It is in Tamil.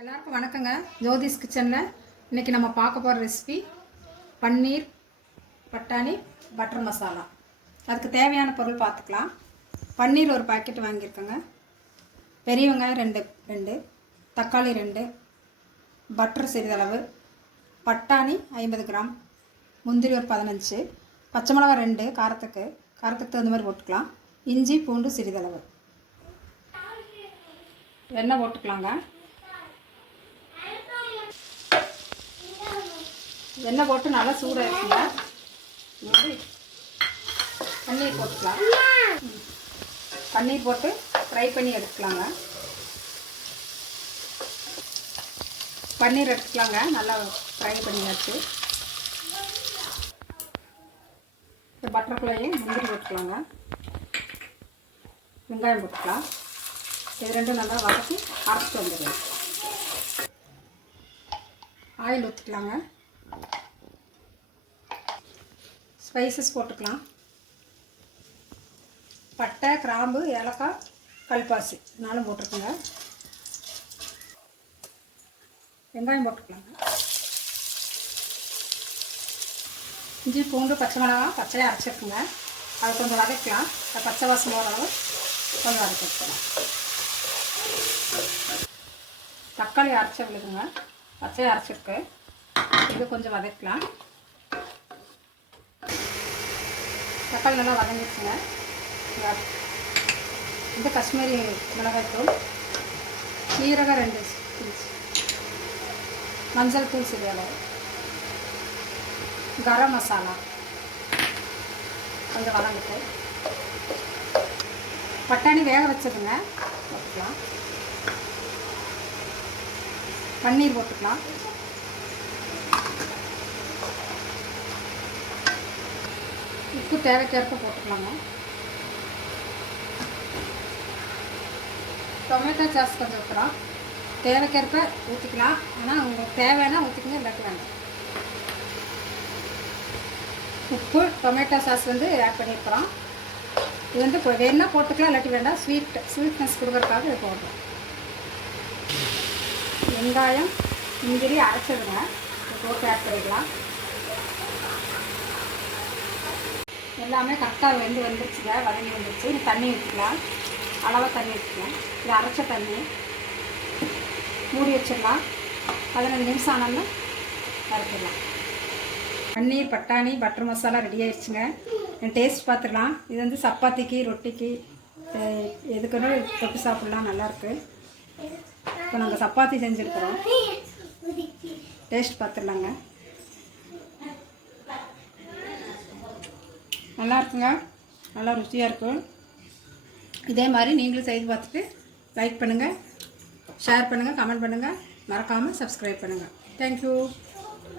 எல்லாருக்கும் வணக்கங்க. ஜோதிஷ் கிச்சனில் இன்றைக்கி நம்ம பார்க்க போகிற ரெசிபி பன்னீர் பட்டாணி பட்டர் மசாலா அதுக்கு தேவையான பொருள் பார்த்துக்கலாம். பன்னீர் ஒரு பாக்கெட் வாங்கியிருக்கோங்க. பெரிய வெங்காயம் ரெண்டு ரெண்டு தக்காளி ரெண்டு பட்டர் சிறிதளவு பட்டாணி ஐம்பது கிராம் முந்திரி ஒரு பதினஞ்சு பச்சை மிளகாய் ரெண்டு காரத்துக்கு காரத்துக்கு தகுந்த மாதிரி போட்டுக்கலாம். இஞ்சி பூண்டு சிறிதளவு. எண்ணெய் போட்டுக்கலாங்க. எண்ணெய் போட்டு நல்லா சூடாக இருக்குங்க பன்னீர் போட்டுக்கலாம். பன்னீர் போட்டு ஃப்ரை பண்ணி எடுத்துக்கலாங்க பன்னீர் எடுத்துக்கலாங்க நல்லா ஃப்ரை பண்ணியாச்சு. இந்த பட்டர்ஃப்ளையும் முந்திரி போட்டுக்கலாங்க. வெங்காயம் போட்டுக்கலாம். இது ரெண்டும் நல்லா வதக்கி அரைச்சிட்டு வந்துடுங்க ஆயில் ஊற்றிக்கலாங்க ஸ்பைசஸ் போட்டுக்கலாம். பட்டை கிராம்பு ஏலக்காய் கல்பாசி. நாலும் போட்டிருக்குங்க வெங்காயம் போட்டுக்கலாங்க. இஞ்சி பூண்டு பச்சை மிளகாய் பச்சையாக அரைச்சிருக்குங்க. அது கொஞ்சம் வதக்கலாம். பச்சை வாசம் போகிற கொஞ்சம் வதக்கி வச்சுக்கலாம் தக்காளி அரைச்சி விழுதுங்க. பச்சையாக அரைச்சிருக்கு. இது கொஞ்சம் வதக்கலாம். தக்காளி நல்லா வதங்கிடுச்சுங்க. இந்த காஷ்மீரி மிளகாய்த்தூள் சீரகம் ரெண்டு மஞ்சள் தூள் சிறியளவு கரம் மசாலா. கொஞ்சம் வதங்கிட்டு பட்டாணி வேக வச்சதுங்க. போட்டுக்கலாம் பன்னீர் போட்டுக்கலாம். உப்பு தேவைக்கேற்ப போட்டுக்கலாங்க. டொமேட்டோ சாஸ் கொஞ்சம் ஊற்றுறோம் தேவைக்கேற்ப ஊற்றிக்கலாம் ஆனால் உங்களுக்கு தேவைன்னா ஊற்றிக்கங்க இல்லாட்டி வேண்டாம். உப்பு டொமேட்டோ சாஸ் வந்து ஆட் பண்ணியிருக்கிறோம் இது வந்து இப்போ வேணால் போட்டுக்கலாம் இல்லாட்டி வேண்டாம். ஸ்வீட் ஸ்வீட்னஸ் கொடுக்குறதுக்காக இது போடுறோம் வெங்காயம் முந்திரி அரைச்சிடுங்க. போட்டு ஆட் பண்ணிக்கலாம். எல்லாமே கரெக்டாக வெந்து வந்துருச்சுங்க. வதங்கி வந்துருச்சு. இது தண்ணி ஊற்றிக்கலாம் அளவாக தண்ணி ஊற்றிக்கலாம் இது அரைச்ச தண்ணி மூடி வச்சிடலாம். பதினஞ்சு நிமிஷம் ஆனாலும் இறக்கிடலாம் பன்னீர் பட்டாணி பட்டர் மசாலா ரெடி ஆயிடுச்சுங்க டேஸ்ட் பார்த்துடலாம். இது வந்து சப்பாத்திக்கு ரொட்டிக்கு எதுக்குன்னு தொட்டு சாப்பிட்லாம். நல்லாயிருக்கு இப்போ நாங்கள் சப்பாத்தி செஞ்சுருக்குறோம். டேஸ்ட் பார்த்துடலாங்க. நல்லா இருக்குங்க. நல்லா ருசியாக இருக்கும் இதே மாதிரி நீங்களும் செய்து பார்த்துட்டு லைக் பண்ணுங்கள் ஷேர் பண்ணுங்கள் கமெண்ட் பண்ணுங்கள் மறக்காமல் சப்ஸ்கிரைப் பண்ணுங்கள் தேங்க்யூ